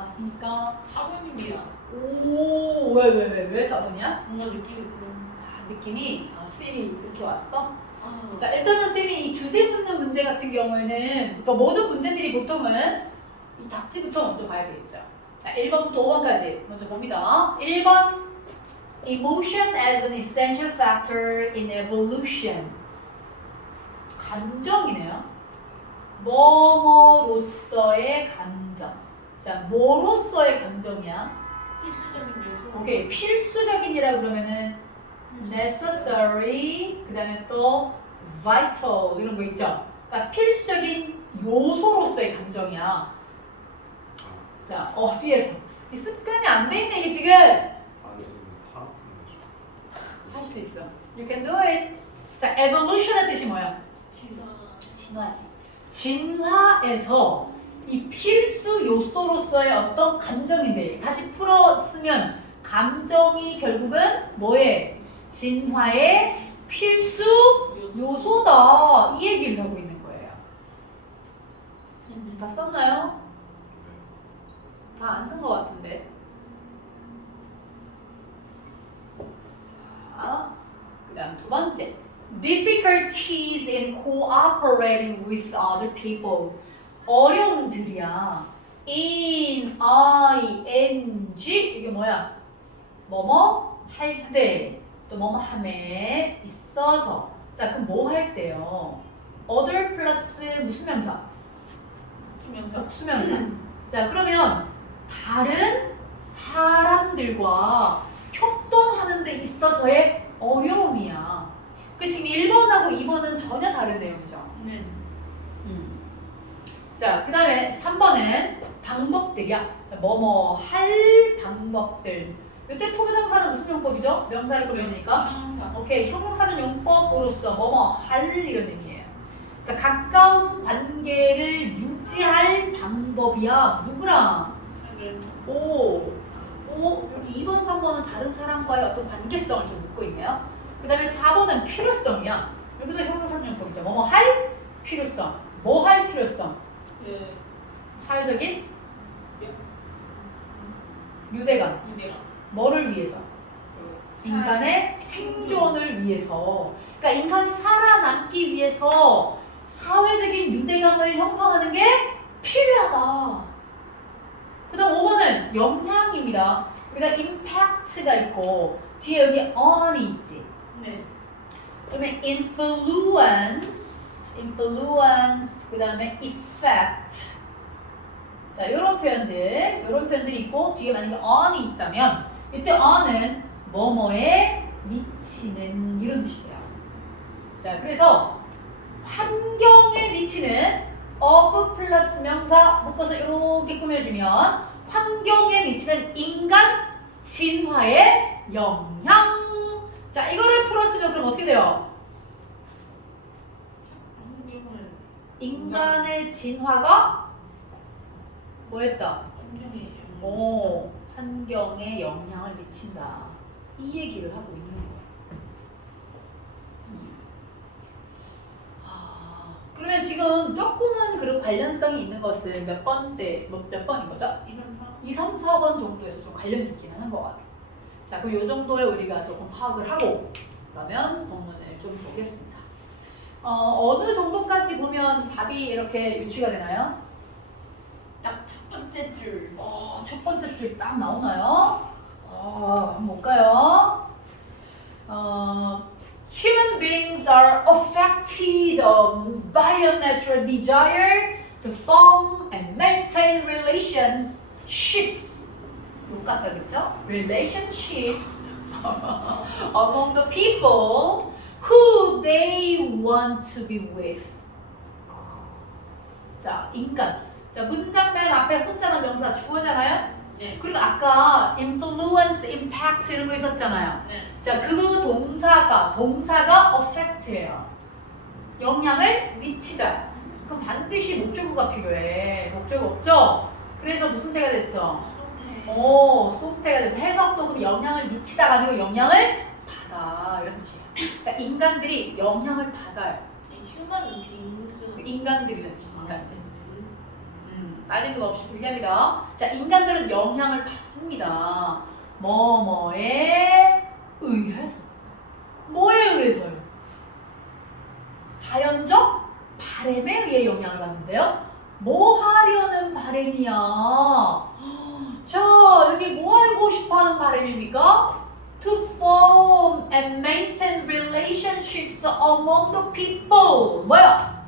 나왔습니까? 4번입니다. 오, 왜, 왜, 왜, 왜 사선이야? 뭔가 느낌이 그런. 아, 느낌이, 아, 수일이 그렇게 왔어? 아, 자, 일단은 쌤이 이 주제 묻는 문제 같은 경우에는, 그러니까 모든 문제들이 보통은 이 답지부터 먼저 봐야 되겠죠. 자, 1번부터 5번까지 먼저 봅니다. 1번, emotion as an essential factor in evolution. 감정이네요. 뭐뭐로서의 감정. 자, 뭐로서의 감정이야? 필수적인 요소. 오케이, 필수적인이라 그러면은 necessary, 그 다음에 또 vital 이런 거 있죠. 그러니까 필수적인 요소로서의 감정이야. 자, 어디에서? 이 습관이 안 돼 있네 이게 지금. 할 수 있어. You can do it. 자, evolution의 뜻이 뭐야? 진화. 진화지. 진화에서 이 필수 요소로서의 어떤 감정인데 다시 풀어 쓰면 감정이 결국은 뭐에 진화의 필수 요소다 이 얘기를 하고 있는 거예요. 다 썼나요? 다 안 쓴 것 같은데. 자, 그다음 두 번째. difficulties in cooperating with other people. 어려움들이야. in, I, n, g 이게 뭐야? 뭐뭐 할 때, 또 뭐뭐 함에 있어서. 자, 그럼 뭐 할 때요? other 플러스 무슨 명사? 수명사. 수명사. 자, 그러면 다른 사람들과 협동하는 데 있어서의 어려움이야. 그 지금 1번하고 2번은 전혀 다른 내용이죠. 네. 음. 자, 그 다음에 3번은 방법들이야. 자, 뭐뭐 할 방법들. 이때 투부정사는 무슨 용법이죠? 명사를 꾸며주니까. 형용사. 오케이, 형용사는 용법으로서 뭐뭐 할 이런 의미예요. 그러니까 가까운 관계를 유지할 방법이야. 누구랑? 오, 오, 여기 2번, 3번은 다른 사람과의 어떤 관계성을 좀 묻고 있네요. 그 다음에 4번은 필요성이야. 여기도 형용사는 용법이죠. 뭐뭐 할 필요성. 뭐 할 필요성? 그 사회적인 유대감. 유대가 뭐를 위해서? 그 인간의 생존을 위해서. 그러니까 인간이 살아남기 위해서 사회적인 유대감을 형성하는 게 필요하다. 그 다음 5번은 영향입니다. 우리가 impact가 있고 뒤에 여기 on이 있지. 네. 그러면 influence, influence, 그 다음에 effect. 자, 이런 표현들, 이런 표현들이 있고 뒤에 만약에 on이 있다면 이때 on은 뭐뭐에 미치는 이런 뜻이 돼요. 자, 그래서 환경에 미치는 of 플러스 명사 묶어서 이렇게 꾸며주면 환경에 미치는 인간 진화의 영향. 자, 이거를 풀었으면 그럼 어떻게 돼요? 한국에서는 인간의 진화가 뭐했다? 환경이 오, 환경에 영향을 미친다. 이 얘기를 하고 있는 거예요. 음. 아, 그러면 지금 조금은 그 관련성이 있는 것은 몇 번대, 뭐, 몇 번인 거죠? 2, 3, 4. 2, 3, 4번 정도에서 좀 관련이 있긴 하는 것 같아요. 자, 그럼 이 정도에 우리가 조금 파악을 하고 그러면 본문을 좀 보겠습니다. 어, 어느 정도까지 보면 답이 이렇게 유추가 되나요? 딱 첫 번째 줄. 어, 첫 번째 줄 딱 나오나요? 어, 한번 볼까요? 어, human beings are affected by a natural desire to form and maintain relationships. 똑같다, 그쵸? Relationships among the people who they want to be with. 자, 인간. 자, 문장 맨 앞에 혼자나 명사 주어잖아요? 네. 그리고 아까 influence, impact 이런 거 있었잖아요. 네. 자, 그 동사가 동사가 affect예요. 영향을 미치다. 그럼 반드시 목적어가 필요해. 목적어 없죠? 그래서 무슨 태가 됐어? 오, 수동태가 돼서 해석도 그럼 영향을 미치다가 아니고 영향을 받아 이런 뜻이야. 그러니까 인간들이 영향을 받아요. 네, 휴먼 빙스. 뜻이 인간들. 음. 빠진 것 없이 분리합니다. 자, 인간들은 영향을 받습니다. 뭐뭐에 의해서. 뭐에 의해서요? 자연적 바램에 의해 영향을 받는데요. 뭐 하려는 바램이야? 자, 여기 뭐 하고 싶어 하는 바램입니까? To form and maintain relationships among the people. 뭐야?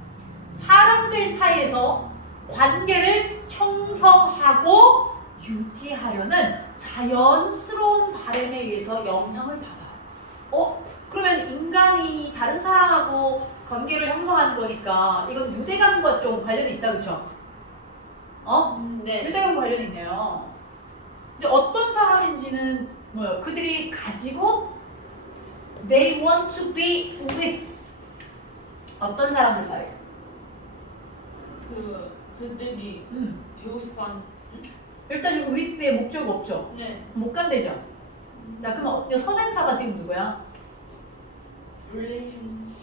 사람들 사이에서 관계를 형성하고 유지하려는 자연스러운 바램에 의해서 영향을 받아. 어? 그러면 인간이 다른 사람하고 관계를 형성하는 거니까 이건 유대감과 좀 관련이 있다, 그쵸? 어? 네. 유대감과 관련이 있네요. 이제 어떤 사람인지는 뭐요? 그들이 가지고 they want to be with 어떤 사람들 사이? 그 그들이 음. 되고 싶어하는. 일단 이거 with의 목적 없죠? 네. 못 간대죠? 자, 그럼 이 선행사가 지금 누구야? relation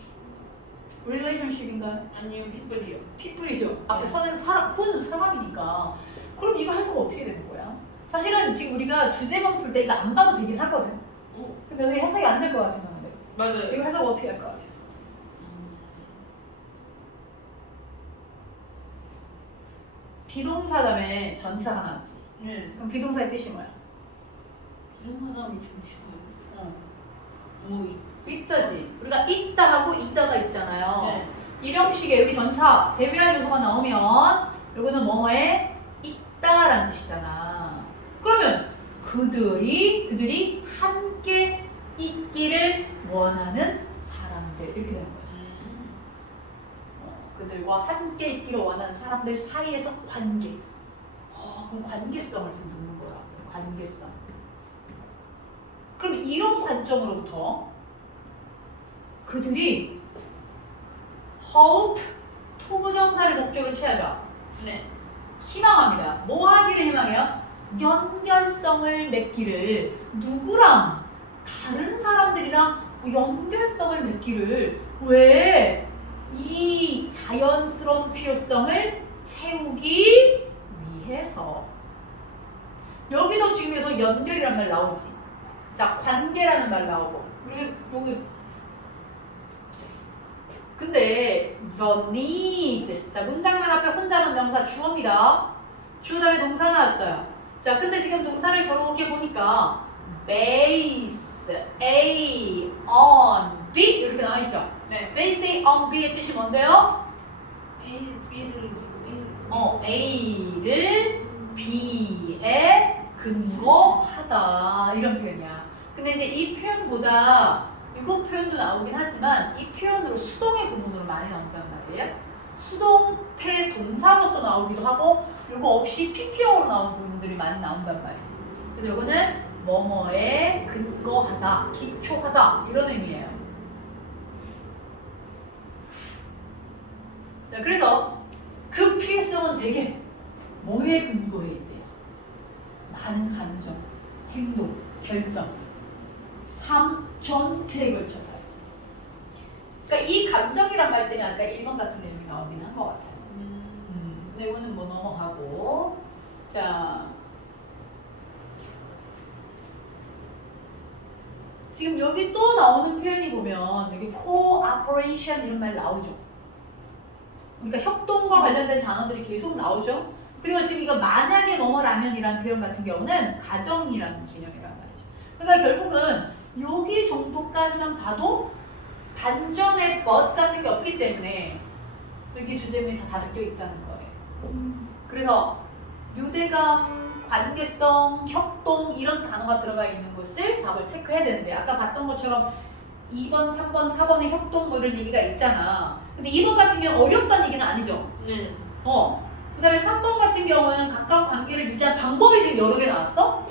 relationship인가요? 아니면 people이요. people이죠. 앞에 네. 선행 사람, who는 사람이니까. 그럼 이거 해석이 어떻게 되는 거야? 사실은 지금 우리가 주제만 풀 때 이거 안 봐도 되긴 하거든. 오. 근데 여기 해석이 안 될 것 같은 건데. 맞아요. 이거 해석 어떻게 할 것 같아? 음, 비동사 다음에 전치사가 나왔지. 네. 그럼 비동사의 뜻이 뭐야? 사람이 정치는 어. 뭐 있다지. 우리가 있다 하고 이다가 있잖아요. 네. 이 형식의 여기 전사 제외할 요소가 나오면 요거는 뭐뭐에 있다라는 뜻이잖아. 그러면 그들이 그들이 함께 있기를 원하는 사람들 이렇게 되는 거야. 음. 어, 그들과 함께 있기를 원하는 사람들 사이에서 관계. 어, 그럼 관계성을 지금 묻는 거야. 관계성. 그럼 이런 관점으로부터 그들이 hope 투부정사를 목적으로 취하죠. 네. 희망합니다. 뭐 하기를 희망해요? 연결성을 맺기를 누구랑 다른 사람들이랑 연결성을 맺기를 왜 이 자연스러운 필요성을 채우기 위해서 여기도 지금에서 연결이란 말 나오지. 자 관계라는 말 나오고 그리고 여기 근데 the need 자 문장만 앞에 혼자는 명사 주어입니다. 주어 다음에 동사 나왔어요. 자 근데 지금 동사를 저렇게 보니까 base A on B 이렇게 나와 있죠. 네. base on B의 뜻이 뭔데요? A B를 A 어 A를 B에 근거하다 이런 표현이야. 근데 이제 이 표현보다 이거 표현도 나오긴 하지만 이 표현으로 수동의 구문으로 많이 나온단 말이에요. 수동태 동사로서 나오기도 하고 이거 없이 PP어로 나온 부분들이 많이 나온단 말이지. 그래서 이거는 뭐뭐에 근거하다, 기초하다 이런 의미예요. 자, 그래서 그 피해성은 되게 뭐에 근거해 있대요? 많은 감정, 행동, 결정, 삶 전체에 걸쳐서요. 그러니까 이 감정이란 말 때문에 아까 1번 같은 내용이 나오긴 한 것 같아요. 근데 이거는 뭐 넘어가고 자 지금 여기 또 나오는 표현이 보면 여기 cooperation 이런 말 나오죠. 우리가 협동과 관련된 단어들이 계속 나오죠. 그리고 지금 이거 만약에 뭐뭐라면이라는 표현 같은 경우는 가정이라는 개념이란 말이죠. 그러니까 결국은 여기 정도까지만 봐도 반전의 것 같은 게 없기 때문에 여기 주제문이 다 다섞여 있다는 거예요. 그래서 유대감, 관계성, 협동 이런 단어가 들어가 있는 것을 답을 체크해야 되는데 아까 봤던 것처럼 2번, 3번, 4번의 협동 뭐 이런 얘기가 있잖아. 근데 2번 같은 경우는 어렵다는 얘기는 아니죠. 네. 어. 그 다음에 3번 같은 경우는 가까운 관계를 유지한 방법이 지금 여러 개 나왔어?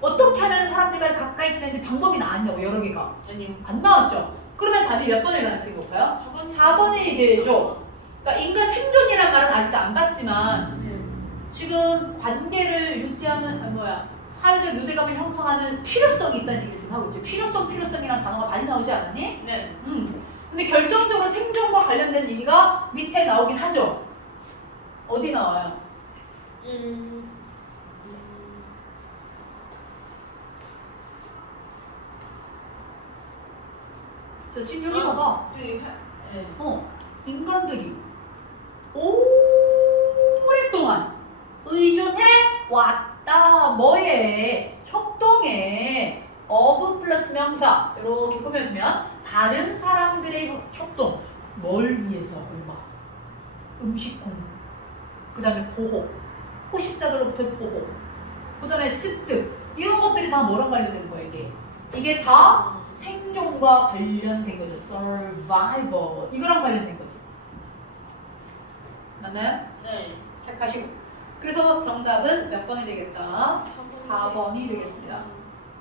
어떻게 하면 사람들과 가까이 지내는지 방법이 나왔냐고 여러 개가. 아니요. 안 나왔죠. 그러면 답이 몇 번일 가능성이 높아요? 4번 4번에 얘기해줘. 그러니까 인간 생존이란 말은 아직 안 봤지만 네. 지금 관계를 유지하는 아 뭐야 사회적 유대감을 형성하는 필요성이 있다는 얘기를 지금 하고 있죠. 필요성, 필요성이라는 단어가 많이 나오지 않았니? 네. 음. 근데 결정적으로 생존과 관련된 얘기가 밑에 나오긴 하죠. 어디 나와요? 음. 자, 지금 여기 봐봐. 저기 사. 네. 어, 인간들이 오랫동안 의존해 왔다. 뭐에? 협동에 of 플러스 명사 이렇게 꾸며주면 다른 사람들의 협- 협동 뭘 위해서 얼마? 음식 공급 그 다음에 보호 포식자들로부터의 보호 그 다음에 습득 이런 것들이 다 뭐랑 관련되는 거야 이게 이게 다 생존과 관련된 거죠. survival. 이거랑 관련된 거지. 맞나요? 네. 체크하시고. 그래서 정답은 몇 번이 되겠다? 4번이 되겠습니다.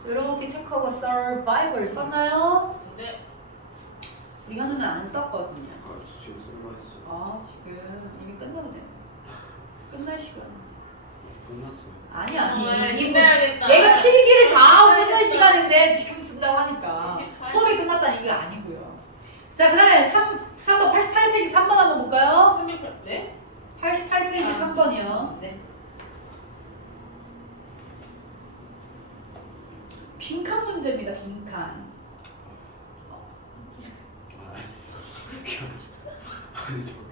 이렇게 체크하고 survival 썼나요? 네. 우리 현우는 안 썼거든요. 아 지금 쓴거했어 아 지금 이미 끝나면 돼. 끝날 시간. 끝났어 아니 아니. 왜 이분 끝내야겠다. 얘가 필기를 다 하고 끝날. 시간인데 지금 쓴다고 하니까 78. 수업이 끝났다는 얘기가 아니고요. 자, 그 다음에 3, 3번, 88페이지 3번 한번 볼까요? 300. 네? 88페이지 아, 3번이요. 네. 빈칸 문제입니다, 빈칸. 아, 아니 저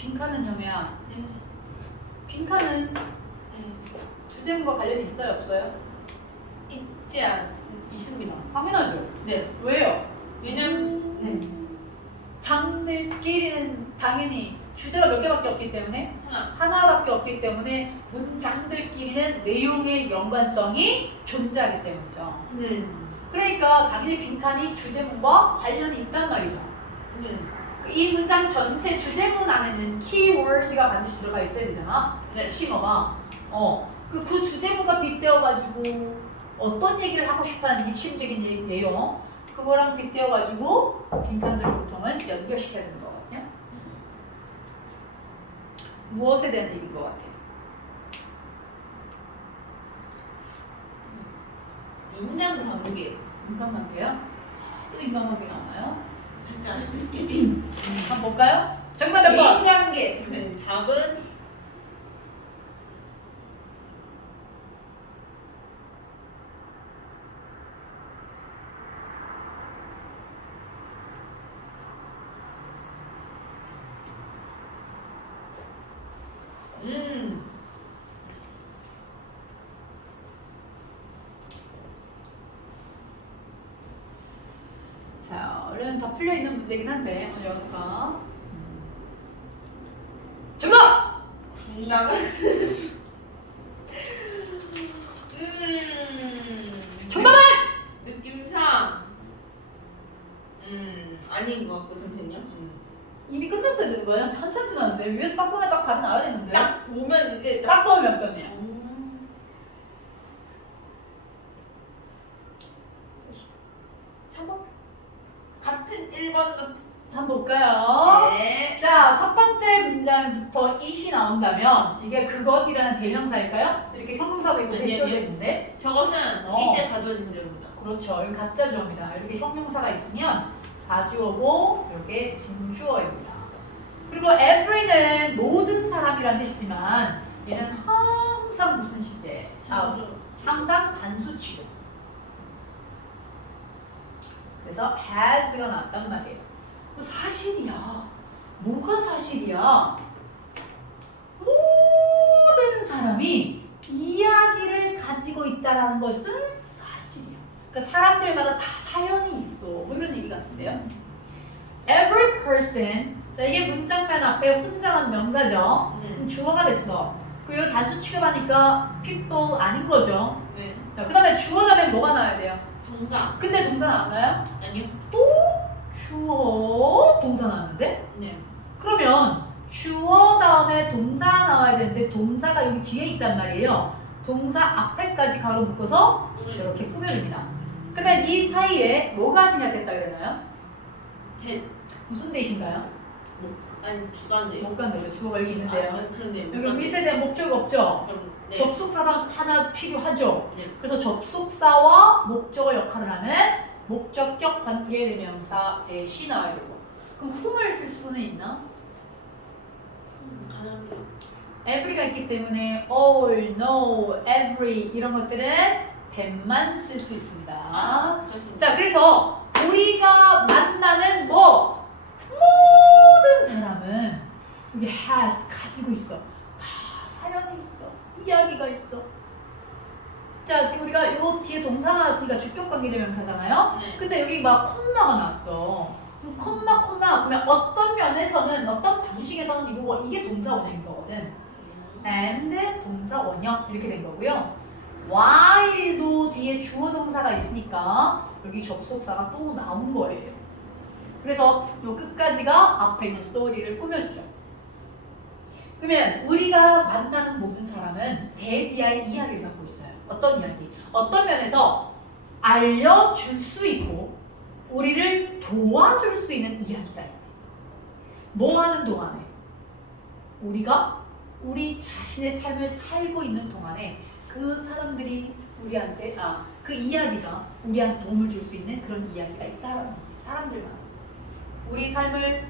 빈칸은 형이야. 네. 빈칸은 네. 주제문과 관련이 있어요, 없어요? 있지 않 있습니다. 당연하죠. 네. 왜요? 왜냐면 네. 장들끼리는 당연히 주제가 몇 개밖에 없기 때문에 하나. 하나밖에 없기 때문에 문장들끼리는 내용의 연관성이 존재하기 때문이죠. 네. 그러니까 당연히 빈칸이 주제문과 관련이 있단 말이죠. 네. 그이 문장 전체 주제문 안에는 키워드가 반드시 들어가 있어야 되잖아. 네. 핵심어가. 어. 그, 그 주제문과 빗대어가지고 어떤 얘기를 하고 싶어하는 핵심적인 얘- 내용 그거랑 빗대어가지고 빈칸들 보통은 연결시켜야 되는 거거든요. 무엇에 대한 얘기인 것 같아? 인간 관계. 인간관계요? 또 인간관계 나오나요? 일단 한번 볼까요? 정답 몇 번? 인간관계. 그러면 답은 음. 자, 얼른 다 풀려 있는 문제긴 한데 오늘 열어볼까? 정답! 정답은 음. 정답은 느낌상 음 아닌 것 같고 잠시만요. 음. 이미 끝났어야 되는 거야. 한참 지났는데 위에서 딱 보면 딱 답이 나와야 되는데 딱 보면 이제 딱 딱 보면 몇 번이야? 음. 3번 같은 1번 한번 볼까요? 네. 자, 첫 번째 문장부터 it이 나온다면 이게 그것이라는 대명사일까요? 이렇게 형용사도 있고 아니, 대조도 아니요. 있는데 저것은 어. 이때 가져진 대로입니다. 그렇죠. 여기 가짜 주어입니다. 이렇게 형용사가 있으면 가주어고 이게 진주어입니다. 그리고 every는 모든 사람이란 뜻이지만 얘는 항상 무슨 시제? 아, 항상 단수 취급. 그래서 has가 나왔단 말이에요. 뭐 사실이야. 뭐가 사실이야? 모든 사람이 이야기를 가지고 있다라는 것은 사실이야. 그러니까 사람들마다 다 사연이 있어. 뭐 이런 얘기 같은데요. Every person. 자 이게 문장면 앞에 혼자란 명사죠. 네. 주어가 됐어. 그리고 단수 취급하니까 people 아닌 거죠. 네. 자, 그 다음에 주어 다음에 뭐가 나와야 돼요? 동사 근데 동사 나왔나요? 아니요. 주어 동사 나왔는데? 네. 그러면 주어 다음에 동사 나와야 되는데 동사가 여기 뒤에 있단 말이에요. 동사 앞에까지 가로 묶어서 이렇게 꾸며줍니다. 그러면 이 사이에 뭐가 생략됐다 그랬나요? 제 무슨 대신가요? 아니 주간데. 못 간다죠. 주어가 여기 있는데요. 아, 그런데 여기 밑에 대한 목적 없죠? 그럼 네. 접속사가 하나 필요하죠. 네. 그래서 접속사와 목적어 역할을 하는 목적격 관계대명사 대시 나와야 되고. 그럼 whom을 쓸 수는 있나? 음, 가능합니다. every가 있기 때문에 all, no, every 이런 것들은 that만 쓸 수 있습니다. 아, 그렇습니다. 자, 그래서 우리가 만나는 뭐 모든 사람은 여기 has 가지고 있어. 다 사연이 있어. 이야기가 있어. 자, 지금 우리가 요 뒤에 동사 나왔으니까 주격 관계대명사잖아요. 네. 근데 여기 막 콤마가 나왔어. 그럼 콤마 콤마 그러면 어떤 면에서는 어떤 방식에서는 이거 이게 동사 원형인 거거든. and 동사 원형 이렇게 된 거고요. while도 뒤에 주어 동사가 있으니까 여기 접속사가 또 나온 거예요. 그래서 요 끝까지가 앞에 있는 스토리를 꾸며주죠. 그러면 우리가 만나는 모든 사람은 대디아의 이야기를 갖고 있어요. 어떤 이야기? 어떤 면에서 알려줄 수 있고 우리를 도와줄 수 있는 이야기가 있대. 뭐 하는 동안에? 우리가 우리 자신의 삶을 살고 있는 동안에 그 사람들이 우리한테 아 그 이야기가 우리한테 도움을 줄 수 있는 그런 이야기가 있다라는 얘기예요. 사람들만 우리 삶을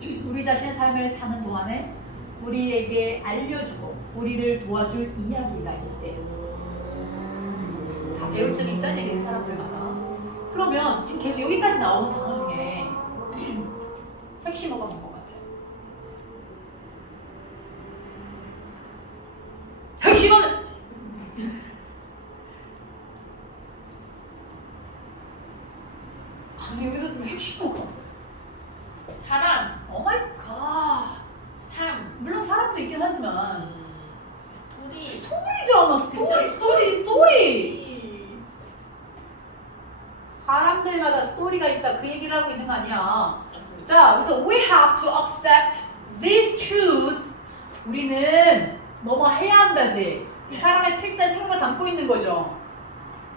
우리 자신의 삶을 사는 동안에 우리에게 알려주고 우리를 도와줄 이야기가 있대요. 다 배울 점이 있다는 얘기예요 사람들마다. 그러면 지금 계속 여기까지 나오는 단어 중에 핵심어가 뭔 것 같아요? 핵심어는 아 여기서 좀 핵심어가 사람, 오 마이 갓. 삶, 물론 사람도 있긴 하지만 음, 스토리. 스토리잖아 스토리 그쵸, 스토리 스토리 사람들마다 스토리가 있다 그 얘기를 하고 있는 거 아니야 맞습니다. 자, 그래서 we have to accept this truth. 우리는 뭐뭐 해야 한다지. 이 사람의 필자에 생각을 담고 있는 거죠.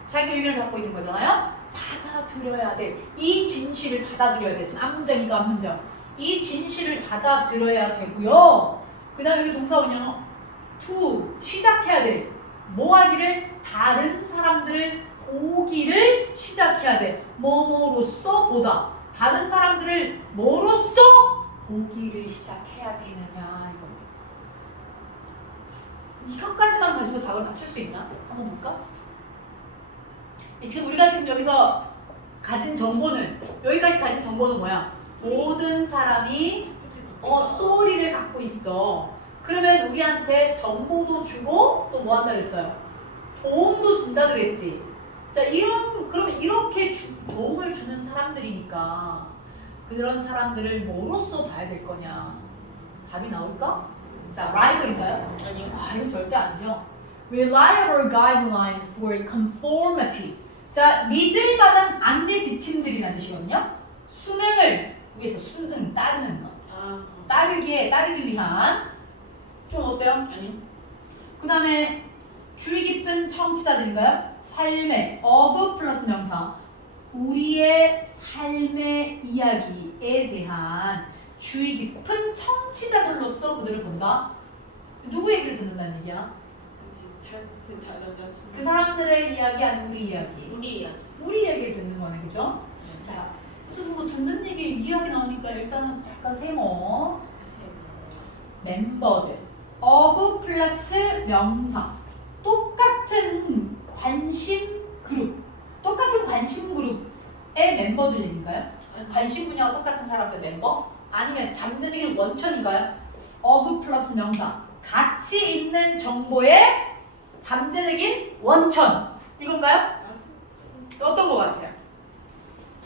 자기 의견을 갖고 있는 거잖아요. 받아들여야 돼. 이 진실을 받아들여야 돼. 지금 앞 문장이고 앞문장. 이 진실을 받아들여야 되고요. 그 다음에 여기 동사 원형 to 시작해야 돼. 뭐 하기를 다른 사람들을 보기를 시작해야 돼. 뭐뭐로써 보다. 다른 사람들을 뭐로써 보기를 시작해야 되느냐. 이것까지만 가지고 답을 맞출 수 있나? 한번 볼까? 지금 우리가 지금 여기서 가진 정보는 여기까지 가진 정보는 뭐야? 모든 사람이 어 스토리를 갖고 있어. 그러면 우리한테 정보도 주고 또 뭐 한다 그랬어요? 도움도 준다 그랬지. 자 이런 그러면 이렇게 주- 도움을 주는 사람들이니까 그런 사람들을 뭐로써 봐야 될 거냐? 답이 나올까? 자 라이벌인가요? 아니요. 아 이건 절대 아니죠. Reliable guidelines for conformity. 자 믿을 만한 안내 지침들이라는 뜻이거든요. 수능을 위해서 수능 따르는 것. 아, 따르기에 따르기 위한 좀 어때요? 아니요. 그 다음에 주의 깊은 청취자들인가요? 삶의 of 플러스 명사 우리의 삶의 이야기에 대한 주의 깊은 청취자들로서 그들을 본다. 누구 얘기를 듣는다는 얘기야? 그 사람들의 이야기 아니면 우리 이야기. 우리야. 우리 얘기를 듣는 거네, 그죠? 자, 어쨌든 뭐 듣는 얘기 이야기 나오니까 일단은 약간 세모. 멤버들 of 플러스 명사 똑같은 관심 그룹 똑같은 관심 그룹의 멤버들 얘기인가요? 관심 분야가 똑같은 사람들 멤버? 아니면 잠재적인 원천인가요? of 플러스 명사 같이 있는 정보의 잠재적인 원천 이건가요? 어떤 것 같아요?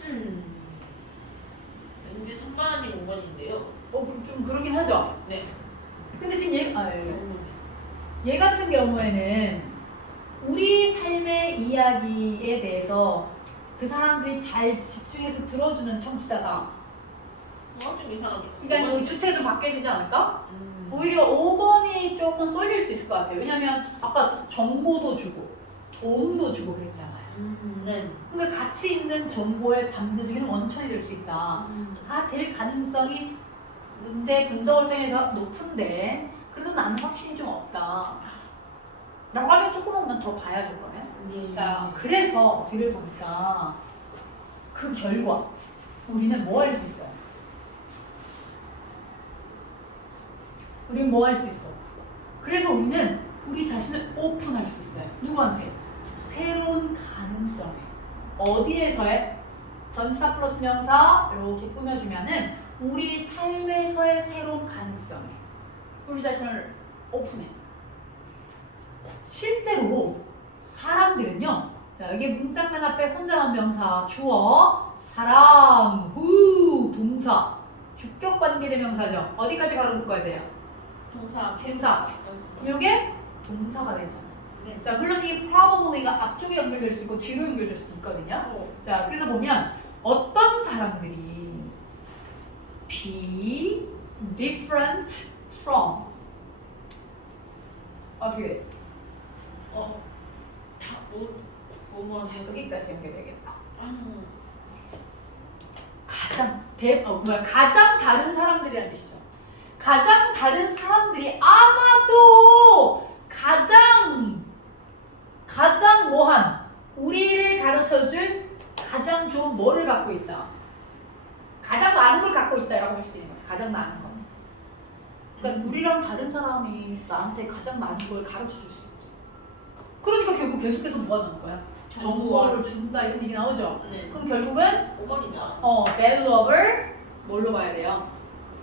음. 왠지 3번 아니면 5번인데요. 어, 그- 좀 그러긴 하죠. 네. 근데 지금 얘, 아, 예. 얘 같은 경우에는 우리 삶의 이야기에 대해서 그 사람들이 잘 집중해서 들어주는 청취자다. 어, 좀 이상하네. 그러니까 여기 주체가 좀 바뀌어야 되지 않을까? 음. 오히려 5번이 신경이 조금 쏠릴 수 있을 것 같아요. 왜냐면 아까 정보도 주고 돈도 주고 그랬잖아요. 음, 네. 그러니까 가치 있는 정보의 잠재적인 원천이 될 수 있다. 음, 가될 가능성이 문제 분석을 통해서 높은데 그래도 나는 확신이 좀 없다. 라고 하면 조금만 더 봐야죠 그러면. 네. 자, 그래서 뒤를 보니까 그 결과 우리는 뭐 할 수 있어요? 우리는 뭐 할 수 있어? 그래서 우리는 우리 자신을 오픈할 수 있어요. 누구한테? 새로운 가능성에. 어디에서의? 전사 플러스 명사 이렇게 꾸며주면은 우리 삶에서의 새로운 가능성에 우리 자신을 오픈해. 실제로 사람들은요. 자 여기 문장맨 앞에 혼자 나온 명사 주어 사람 후 동사 주격 관계대 명사죠. 어디까지 가로 묶어야 돼요? 동사 동사. 이게 동사가 되잖아. 네. 자 물론 이 probably가 앞쪽에 연결될 수 있고 뒤로 연결될 수도 있거든요. 어, 자 그래서 보면 어떤 사람들이 be different from 어떻게 돼? 어, 다 뭐, 뭐뭐 하세요? 여기까지 연결되겠다. 아, 가장 대, 어, 뭐야 가장 다른 사람들이라는 뜻이죠. 가장 다른 사람들이 아마도 가장 가장 뭐한 우리를 가르쳐줄 가장 좋은 뭐를 갖고 있다. 가장 많은 걸 갖고 있다라고 할 수 있는 거죠. 가장 많은 건. 그러니까 우리랑 다른 사람이 나한테 가장 많은 걸 가르쳐 줄 수. 그러니까 결국 계속해서 뭐가 나올 거야? 정보를 준다 이런 얘기 나오죠. 네. 그럼 결국은 5번이다. 어, valuable 뭘로 봐야 돼요?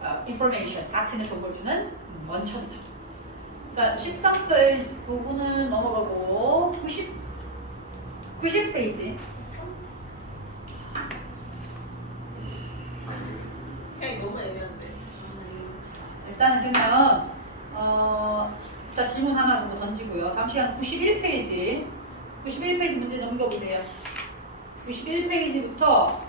어, information, 가치 있는 정보를 주는 음, 원천이다. 자, 13페이지 부분은 넘어가고 90 90페이지 생각이 너무 애매한데. 일단은 그러면 어, 일단 질문 하나 정도 시간 91페이지 91페이지 문제 넘겨보세요. 91페이지부터